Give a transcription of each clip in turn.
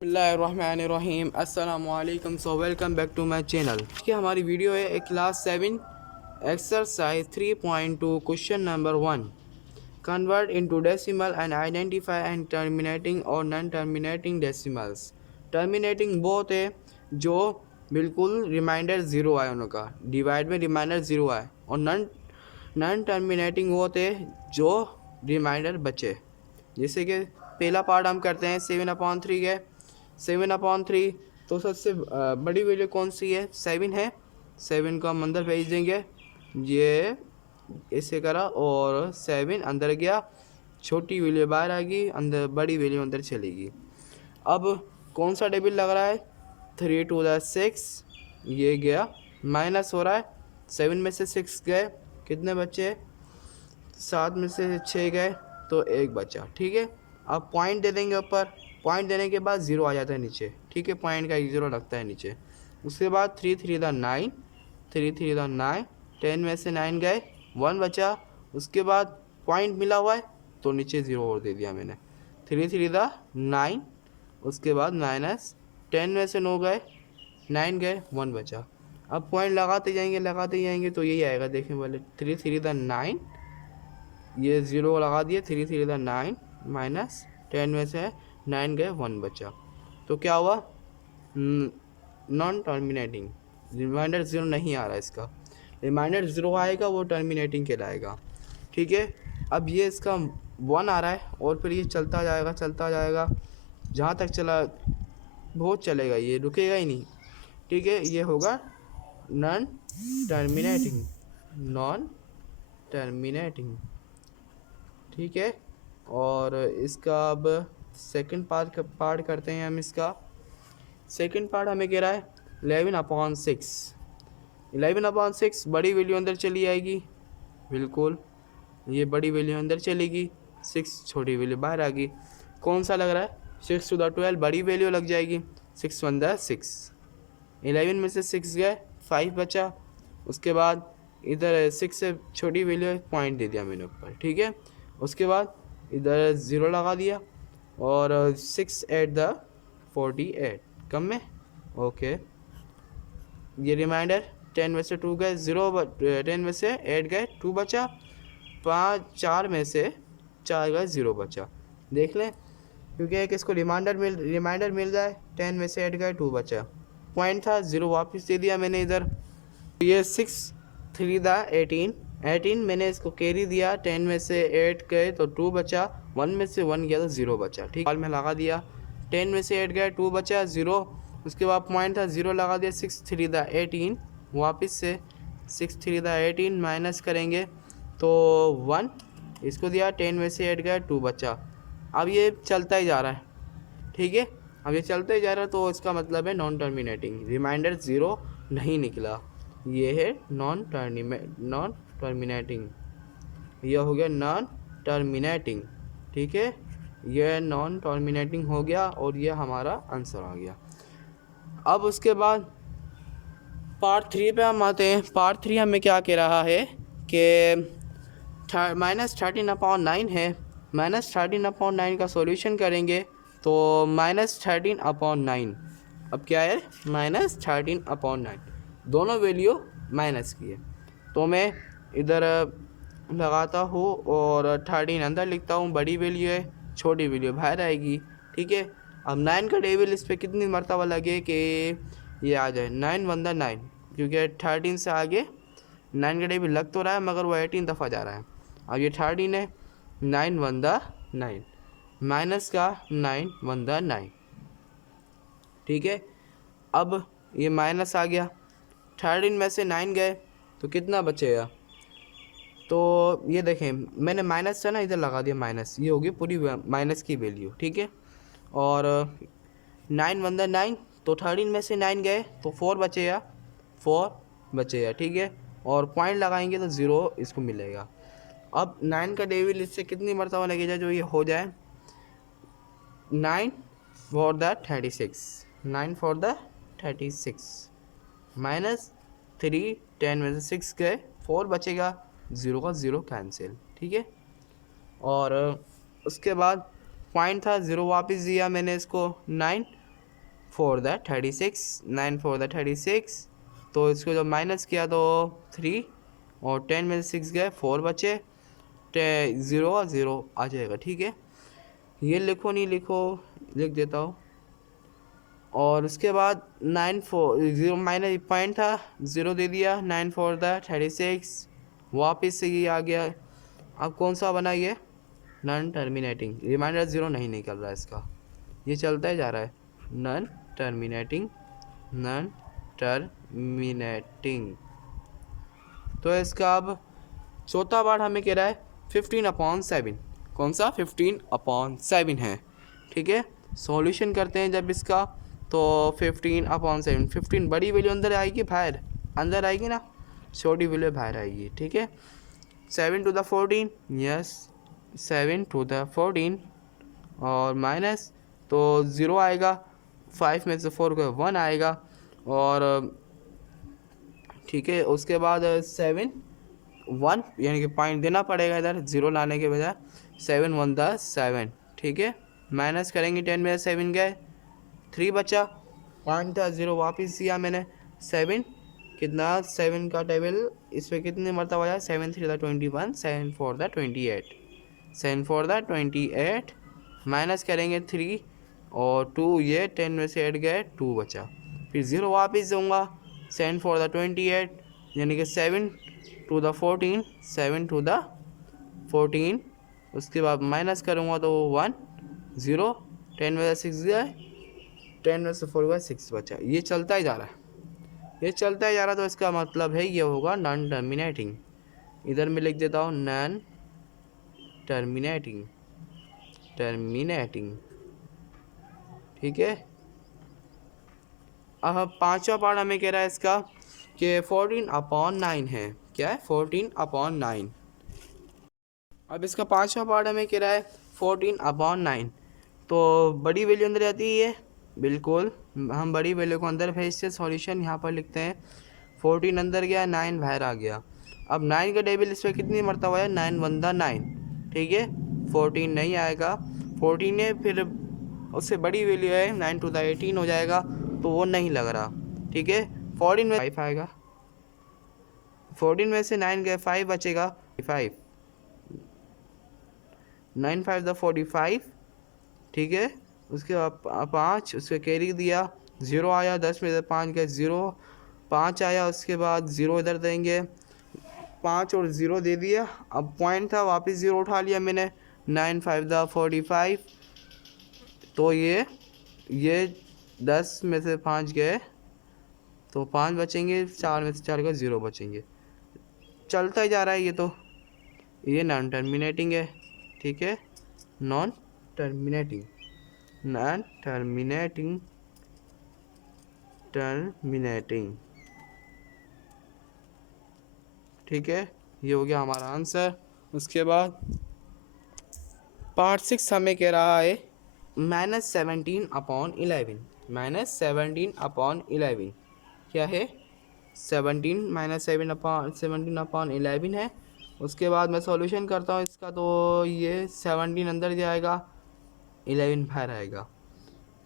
बिस्मिल्लाहिर्रहमानिर्रहीम अस्सलामुअलैकुम। So welcome back to my channel. कि हमारी वीडियो है class 7 exercise 3.2 question number 1 convert into decimal and identify and terminating और नॉन टर्मिनेटिंग डेसिमल्स। टर्मिनेटिंग वो होते हैं जो बिल्कुल रिमाइंडर ज़ीरो आए, उनका डिवाइड में रिमाइंडर ज़ीरो आए, और नॉन नॉन टर्मिनेटिंग वो होते हैं जो रिमाइंडर बचे। जैसे कि पहला पार्ट हम करते हैं 7/3 के 7/3। तो सबसे बड़ी वैल्यू कौन सी है? 7 है। 7 को हम अंदर भेज देंगे, ये ऐसे करा और 7 अंदर गया, छोटी वैल्यू बाहर आ गई, अंदर बड़ी वैल्यू अंदर चलेगी। अब कौन सा टेबल लग रहा है? 3 2 6, ये गया माइनस हो रहा है। 7 में से 6 गए, कितने बचे? 7 में से 6 गए तो 1 बचा। ठीक है, अब पॉइंट दे देंगे ऊपर, पॉइंट देने के बाद ज़ीरो आ जाता है नीचे। ठीक है, पॉइंट का 1 ज़ीरो लगता है नीचे। उसके बाद 3 3 9, 3 3 9, 10 में से 9 गए, 1 बचा। उसके बाद पॉइंट मिला हुआ है तो नीचे ज़ीरो और दे दिया मैंने। 3 3 9, उसके बाद माइनस 10 में से 9 गए, 9 गए, 1 बचा। अब पॉइंट लगाते जाएंगे तो यही आएगा। देखें पहले 3 3 9, ये ज़ीरो लगा दिए, 3 3 9 माइनस 10 में से 9 गए, 1 बचा। तो क्या हुआ? नॉन टर्मिनेटिंग, रिमाइंडर ज़ीरो नहीं आ रहा इसका। रिमाइंडर ज़ीरो आएगा वो टर्मिनेटिंग कहलाएगा। ठीक है, अब ये इसका 1 आ रहा है और फिर ये चलता जाएगा जहाँ तक चला बहुत चलेगा, ये रुकेगा ही नहीं। ठीक है, ये होगा नॉन टर्मिनेटिंग, नॉन टर्मिनेटिंग। ठीक है, और इसका अब सेकंड पार्ट करते हैं हम। इसका सेकंड पार्ट हमें कह रहा है 11/6। 11/6 बड़ी वैल्यू अंदर चली आएगी, बिल्कुल ये बड़ी वैल्यू अंदर चलेगी, 6 छोटी वैल्यू बाहर आ गई। कौन सा लग रहा है? 6 to the 12 बड़ी वैल्यू लग जाएगी। 6 1 6, 11 में से 6 गए, 5 बचा। उसके बाद इधर 6 से छोटी वैल्यू पॉइंट दे दिया मैंने ऊपर। ठीक है, उसके बाद इधर ज़ीरो लगा दिया और 6 8 48 कम में। ओके, ये रिमाइंडर 10 में से 2 गए, 10 में से 8 गए, 2 बचा। 4 में से 4 गए, 0 बचा। देख लें, क्योंकि एक इसको रिमाइंडर मिल जाए। 10 में से 8 गए, 2 बचा, पॉइंट था, 0 वापस दे दिया मैंने इधर। ये 6 3 18 मैंने इसको कैरी दिया। 10 में से 8 गए तो 2 बचा, 1 में से 1 गया तो 0 बचा। ठीक, में लगा दिया, 10 में से 8 गए, 2 बचा, 0। उसके बाद पॉइंट था, 0 लगा दिया। 6 3 18, वापस से 6 3 18 माइनस करेंगे तो 1, इसको दिया। 10 में से 8 गया, 2 बचा। अब ये चलता ही जा रहा है। ठीक है, अब ये चलते ही जा रहा है तो इसका मतलब है नॉन टर्मिनेटिंग, रिमाइंडर ज़ीरो नहीं निकला। ये है नॉन टर्मिनेटिंग, ये हो गया नॉन टर्मिनेटिंग। ठीक है, ये नॉन टर्मिनेटिंग हो गया और ये हमारा आंसर आ गया। अब उसके बाद पार्ट 3 पे हम आते हैं। पार्ट 3 हमें क्या कह रहा है कि -13/9 है। -13/9 का सॉल्यूशन करेंगे तो -13/9। अब क्या है? -13/9, दोनों वैल्यू माइनस की है। तो मैं इधर लगाता हूँ और 13 अंदर लिखता हूँ, बड़ी वैल्यू है, छोटी वैल्यू बाहर आएगी। ठीक है, अब 9 का टेबल इस पर कितनी मरतबा लगे कि ये आ जाए 9 1 9, क्योंकि 13 से आगे 9 का टेबल लग तो रहा है मगर वो 18 दफ़ा जा रहा है। अब ये 13 है, 9 1 9, माइनस का 9 1 9। ठीक है, अब ये माइनस आ गया, 13 में से 9 गए तो कितना बचेगा? तो ये देखें, मैंने माइनस से ना इधर लगा दिया माइनस, ये होगी पूरी माइनस की वैल्यू। ठीक है, और 9 1 9, तो 13 में से 9 गए तो 4 बचेगा, 4 बचेगा। ठीक है, और पॉइंट लगाएंगे तो 0 इसको मिलेगा। अब 9 का डेविल इससे कितनी मरतबा लगेगा जो ये हो जाए? 9 for the 36, 9 for the 36 minus 3, 10 में से 6 गए, 4 बचेगा, 0 का 0 कैंसिल। ठीक है, और उसके बाद पॉइंट था, 0 वापस दिया मैंने इसको, 9 फोर द 36, 9 फोर द 36। तो इसको जब माइनस किया तो 3 और 10 में 6 गए, 4 बचे, 0 और 0 आ जाएगा। ठीक है, ये लिखो नहीं लिखो, लिख देता हूँ। और उसके बाद 9 4 0 माइनस पॉइंट था, 0 दे दिया, 9 फोर द 36, वापस से ये आ गया। अब कौन सा बना ये, नॉन टर्मिनेटिंग, रिमाइंडर 0 नहीं निकल रहा है इसका, ये चलता ही जा रहा है, नॉन टर्मिनेटिंग, नॉन टर्मिनेटिंग। तो इसका अब चौथा पार्ट हमें कह रहा है 15/7, कौन सा 15/7 है। ठीक है, सॉल्यूशन करते हैं जब इसका, तो 15/7, 15 बड़ी वैल्यू अंदर आएगी, बाहर अंदर आएगी ना, छोटी वैल्यू बाहर आएगी। ठीक है, 7 to the 14, yes 7 to the 14 और माइनस, तो 0 आएगा, 5 में से 4 को 1 आएगा। और ठीक है, उसके बाद 7 1 यानी कि पॉइंट देना पड़ेगा इधर 0 लाने के बजाय, 7 1 द 7। ठीक है, माइनस करेंगे, 10 में 7 गए, 3 बचा, पॉइंट था 0 वापस दिया मैंने, 7 कितना, 7 का टेबल इस पर कितने मरतबा आया, 7 3 द 21, 7 4 द 28, 7 4 द 28, माइनस करेंगे 3 और 2, ये 10 में से 8 गए, 2 बचा, फिर 0 वापस दूंगा, 7 4 द 28 यानी कि 7 to the 14, 7 to the 14, उसके बाद माइनस करूँगा तो 1 0, 10 में से 6 गए, 10 में से 4 गए, 6 बचा, ये चलता ही जा रहा है, ये चलता ही जा रहा है। तो इसका मतलब है ये होगा नॉन टर्मिनेटिंग। इधर मैं लिख देता हूँ नॉन टर्मिनेटिंग, टर्मिनेटिंग। ठीक है, अब पांचवा पार्ट हमें कह रहा है इसका कि 14/9 है, क्या है 14/9। अब इसका पांचवा पार्ट हमें कह रहा है 14/9, तो बड़ी वैल्यू अंदर आती है, बिल्कुल हम बड़ी वैल्यू को अंदर भेजते, सॉल्यूशन यहाँ पर लिखते हैं, 14 अंदर गया, 9 बाहर आ गया। अब 9 का टेबल इस पर कितनी मरतबा है, 9 1 द 9। ठीक है, 14 नहीं आएगा, 14 है, फिर उससे बड़ी वैल्यू है 9 to the 18 हो जाएगा, तो वो नहीं लग रहा। ठीक है, 14 में 5 आएगा, 14 में से 9 गए, 5 बचेगा, 5 9 5 द 45। ठीक है, उसके बाद 5, उसके कैरी दिया, 0 आया, 10 में से 5 गए, 0 5 आया, उसके बाद 0 इधर देंगे, 5 और 0 दे दिया। अब पॉइंट था, वापस 0 उठा लिया मैंने, 9 5 द 45, तो ये 10 में से 5 गए, तो 5 बचेंगे, 4 में से 4 गए, 0 बचेंगे, चलता ही जा रहा है ये, तो ये नॉन टर्मिनेटिंग है। ठीक है, non terminating, non terminating, terminating. ठीक है, ये हो गया हमारा आंसर। उसके बाद पार्ट 6 हमें कह रहा है -17/11, -17/11 क्या है, 17 -17/11 है। उसके बाद मैं सॉल्यूशन करता हूँ इसका, तो ये 17 अंदर जाएगा, 11 बाहर आएगा,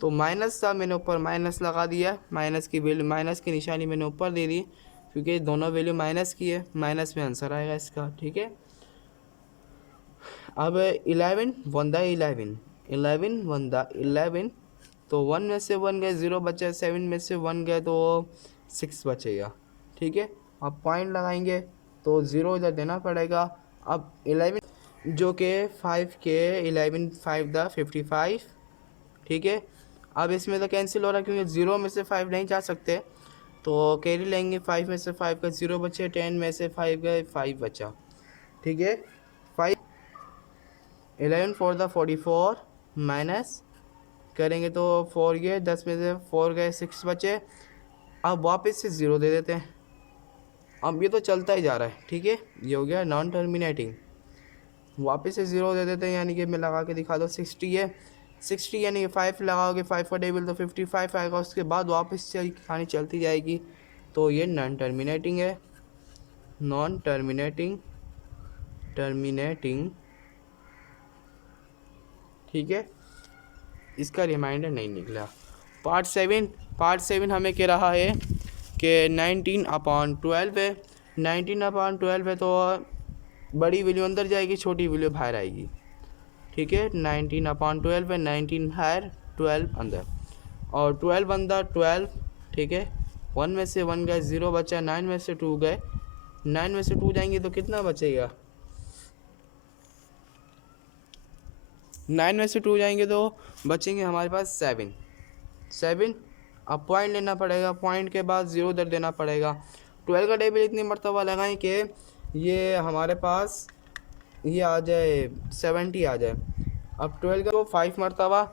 तो माइनस था, मैंने ऊपर माइनस लगा दिया, माइनस की वैल्यू, माइनस की निशानी मैंने ऊपर दे दी, क्योंकि दोनों वैल्यू माइनस की है, माइनस में आंसर आएगा इसका। ठीक है, अब 11 1 द 11, 11 1 द 11, तो 1 में से 1 गए, 0 बचे, 7 में से 1 गए, तो 6 बचेगा। ठीक है, अब पॉइंट लगाएंगे, तो 0 इधर देना पड़ेगा। अब 11 जो कि 5 के 11 5 द 55। ठीक है, अब इसमें तो कैंसिल हो रहा है, क्योंकि 0 में से 5 नहीं जा सकते, तो कैरी लेंगे, 5 में से 5 का 0 बचे, 10 में से 5 गए, 5 बचा। ठीक है, 5 11 4 द 44, माइनस करेंगे तो 4 गए, 10 में से 4 गए, 6 बचे। अब वापस से 0 दे देते हैं, अब ये तो चलता ही जा रहा है। ठीक है, ये हो गया नॉन टर्मिनेटिंग, वापस से 0 दे देते हैं, यानी कि मैं लगा के दिखा दो, 60 है, 60 यानी कि 5 लगाओगे, 5 का टेबल तो 55 आएगा, उसके बाद वापस से कहानी चलती जाएगी, तो ये नॉन टर्मिनेटिंग है, नॉन टर्मिनेटिंग, टर्मिनेटिंग। ठीक है, इसका रिमाइंडर नहीं निकला। पार्ट 7 हमें कह रहा है कि 19/12 है। 19/12 है तो बड़ी वैल्यू अंदर जाएगी, छोटी वैल्यू बाहर आएगी। ठीक है, 19/12 है, 19 बाहर 12 अंदर, और 12 अंदर 12। ठीक है, 1 में से 1 गए, 0 बचा, 9 में से 2 गए, 9 में से 2 जाएंगे तो कितना बचेगा, 9 में से 2 जाएंगे तो बचेंगे हमारे पास 7। अब पॉइंट लेना पड़ेगा, पॉइंट के बाद 0 उधर देना पड़ेगा। 12 का टेबल इतनी मरतबा लगाएं कि ये हमारे पास ये आ जाए 70 आ जाए। अब 12 का 5 मरतबा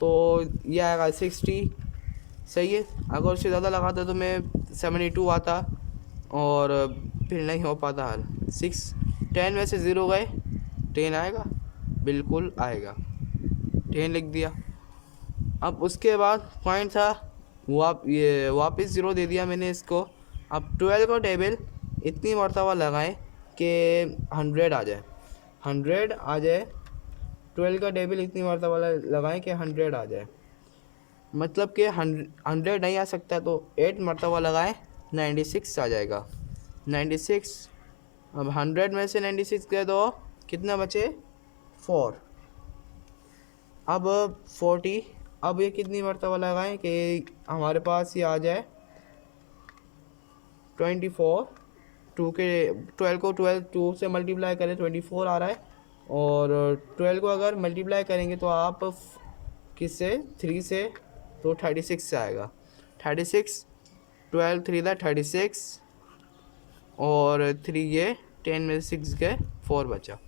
तो ये आएगा 60। सही है, अगर उससे ज़्यादा लगाता तो मैं 72 आता और फिर नहीं हो पाता हल। 10 में से 0 गए, 10 आएगा, बिल्कुल आएगा, 10 लिख दिया। अब उसके बाद पॉइंट था ये वापस 0 दे दिया मैंने इसको। अब 12 का टेबल इतनी मरतबा लगाएं कि 100 आ जाए, 100 आ जाए। 12 का टेबल इतनी मरतबा लगाएं कि 100 आ जाए, मतलब कि 100 नहीं आ सकता तो 8 मरतबा लगाएं, 96 आ जाएगा, 96। अब 100 में से 96 गए तो कितना बचे, 4। अब 40, अब ये कितनी मरतबा लगाएं कि हमारे पास ये आ जाए 24। 2 के 12 को 2 से मल्टीप्लाई करें, 24 आ रहा है, और 12 को अगर मल्टीप्लाई करेंगे तो आप किससे, 3 से, तो 36 से आएगा। 36, 12 3 था 36, और 3 ये 10 में 6 गए, 4 बचा।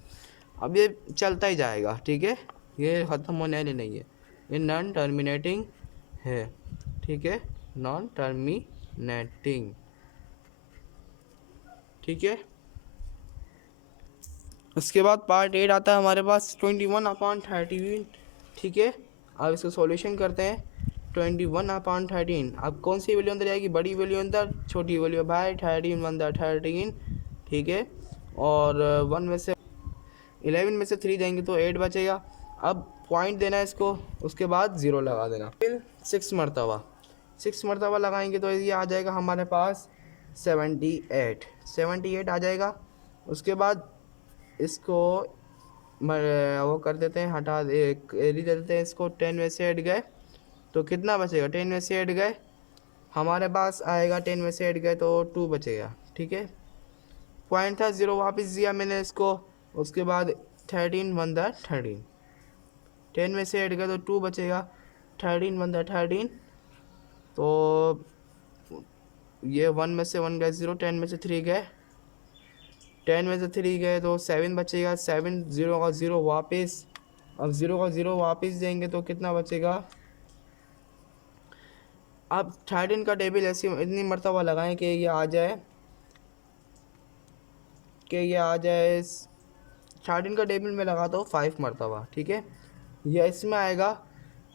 अब ये चलता ही जाएगा। ठीक है, ये ख़त्म होने वाली नहीं है, ये नॉन टर्मिनेटिंग है। ठीक है, नॉन टर्मिनेटिंग। ठीक है, उसके बाद पार्ट 8 आता है हमारे पास 21/13। ठीक है, अब इसको सॉल्यूशन करते हैं। 21/13, अब कौन सी वैल्यू अंदर जाएगी, बड़ी वैल्यू अंदर, छोटी वैल्यू बाहर, 13 अंदर 13। ठीक है, और 1 में से 11 में से 3 देंगे तो 8 बचेगा। अब पॉइंट देना है इसको, उसके बाद 0 लगा देना। फिर 6 मरतबा लगाएंगे तो ये आ जाएगा हमारे पास 78 आ जाएगा। उसके बाद इसको वो कर देते हैं, हटा दे देते हैं इसको। 10 में से 8 गए तो कितना बचेगा, 10 में से 8 गए हमारे पास आएगा, 10 में से 8 गए तो 2 बचेगा। ठीक है, पॉइंट था 0 वापस दिया मैंने इसको। उसके बाद 13 1 13, 10 में से 8 गए तो 2 बचेगा, 13 1 13, तो ये 1 में से 1 गए 0, 10 में से 3 गए, 10 में से 3 गए तो 7 बचेगा, 7, 0 का 0 वापस। अब 0 का 0 वापस देंगे तो कितना बचेगा। अब 13 का टेबल ऐसी इतनी मरतबा लगाएं कि ये आ जाए 13 का टेबल में लगाता हूँ 5 मरतबा। ठीक है, यह इसमें आएगा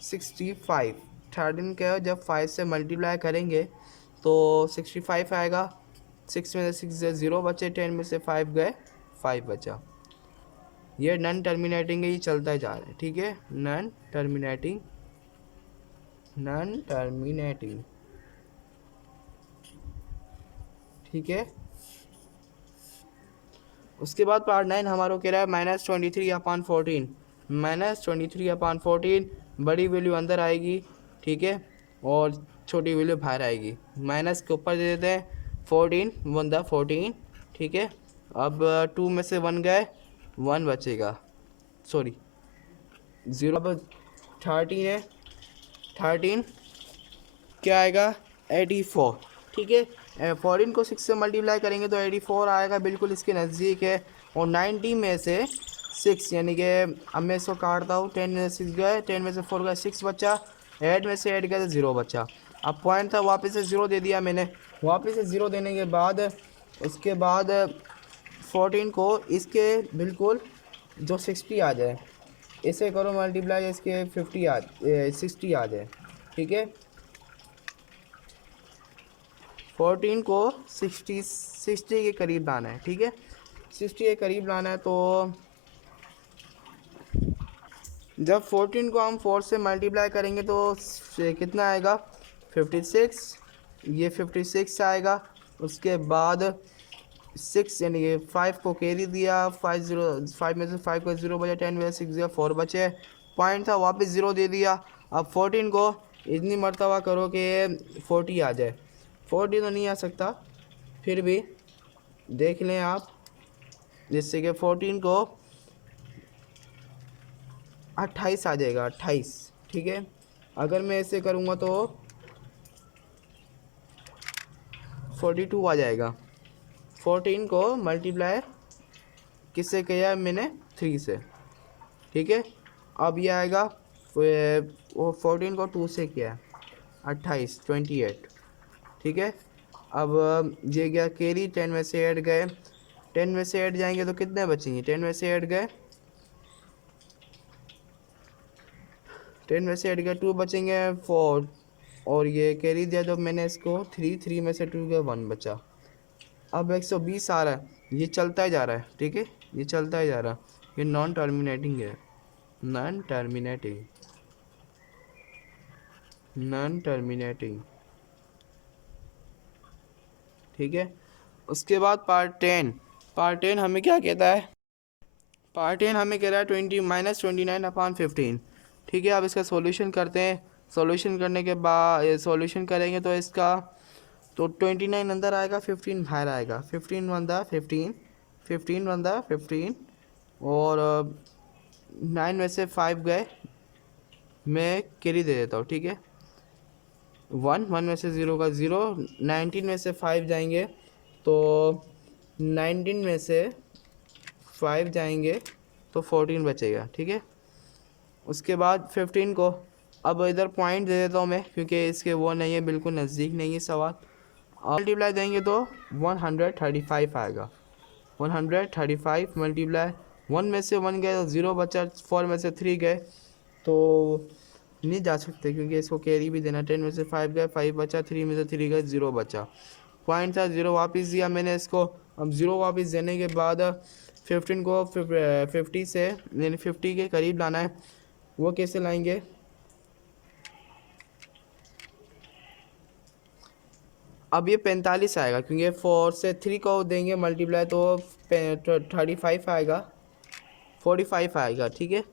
65। 13 का जब 5 से मल्टीप्लाई करेंगे तो 65 आएगा। 6 में से 6 0 बचे, 10 में से 5 गए, 5 बचा। ये नॉन टर्मिनेटिंग है, ये चलता जा रहा है। ठीक है, नॉन टर्मिनेटिंग। ठीक है, उसके बाद पार्ट 9 हमारा कह रहा है -23/14। -23/14, बड़ी वैल्यू अंदर आएगी। ठीक है, और छोटी वैल्यू बाहर आएगी। माइनस के ऊपर दे देते हैं 14 1 14। ठीक है, अब 2 में से 1 गए, 1 बचेगा, सॉरी 0। अब 13 है, 13 क्या आएगा, 84। ठीक है, 14 को 6 से मल्टीप्लाई करेंगे तो 84 आएगा, बिल्कुल इसके नज़दीक है। और 90 में से 6, यानी कि अब मैं इसको काटता हूँ, 10 में से 6 गए, 10 में से 4 गए, 6 बचा, 8 में से 8 गए तो 0 बचा। अब पॉइंट था, वापस से 0 दे दिया मैंने। वापस से 0 देने के बाद उसके बाद 14 को इसके बिल्कुल जो 60 आ जाए, इसे करो मल्टीप्लाई, इसके 60 आ जाए। ठीक है, 14 को 60 के करीब लाना है। ठीक है, 60 के करीब लाना है तो जब 14 को हम 4 से मल्टीप्लाई करेंगे तो कितना आएगा 56, ये 56 आएगा। उसके बाद 6 यानी कि 5 को कैरी दिया, 5 में से 5 को 0 बचा, 10 में से 6 4 बचे, पॉइंट था वापस 0 दे दिया। अब 14 को इतनी मरतबा करो कि 40 आ जाए। 40 तो नहीं आ सकता, फिर भी देख लें आप, जिससे कि 14 को 28 आ जाएगा, 28। ठीक है, अगर मैं ऐसे करूँगा तो 42 आ जाएगा। 14 को मल्टीप्लाई किससे किया मैंने 3 से। ठीक है, अब ये आएगा वो 14 को 2 से किया है 28, 28। ठीक है, अब ये गया कैरी, 10 में से ऐड गए, 10 में से ऐड जाएंगे तो कितने बचेंगे, 10 में से ऐड गए, 10 में से ऐड गए 2 बचेंगे 4, और ये कैरी दिया तो मैंने इसको 3 में से 2 गया 1 बचा। अब 120 आ रहा है, ये चलता ही जा रहा है। ठीक है, ये चलता ही जा रहा है, ये नॉन टर्मिनेटिंग है, नॉन टर्मिनेटिंग, नॉन टर्मिनेटिंग। ठीक है, उसके बाद पार्ट 10 हमें क्या कहता है, पार्ट 10 हमें कह रहा है 20 - 29/15। ठीक है, अब इसका सॉल्यूशन करते हैं। सॉल्यूशन करने के बाद सॉल्यूशन करेंगे तो इसका तो 29 अंदर आएगा, 15 बाहर आएगा, 15 बंदा 15, 15 बंदा 15, और 9 में से 5 गए, मैं कैरी दे देता हूँ। ठीक है, 1 में से 0 का 0, 19 में से 5 जाएंगे तो 19 में से 5 जाएंगे तो 14 बचेगा। ठीक है, उसके बाद 15 को अब इधर पॉइंट दे देता हूँ मैं, क्योंकि इसके वो नहीं है, बिल्कुल नज़दीक नहीं है सवाल। मल्टीप्लाई देंगे तो 135 आएगा, 135 मल्टीप्लाई 1 में से 1 गए तो 0 बचा, 4 में से 3 गए तो नहीं जा सकते, क्योंकि इसको कैरी भी देना। 10 में से 5 गए, 5 बचा, 3 में से 3 गए, 0 बचा, पॉइंट था 0 वापस दिया मैंने इसको। अब 0 वापस देने के बाद 15 को 50 से यानी 50 के करीब लाना है। वो कैसे लाएंगे, अब ये 45 आएगा, क्योंकि 4 से 3 को देंगे मल्टीप्लाई तो 35 आएगा, 45 आएगा। ठीक है,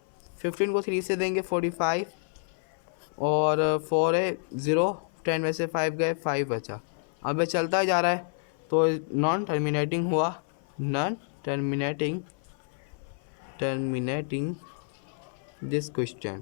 15 को 3 से देंगे 45, और 4 है 0, 10 में से 5 गए, 5 बचा। अब ये चलता जा रहा है तो नॉन टर्मिनेटिंग हुआ, non terminating, terminating this question.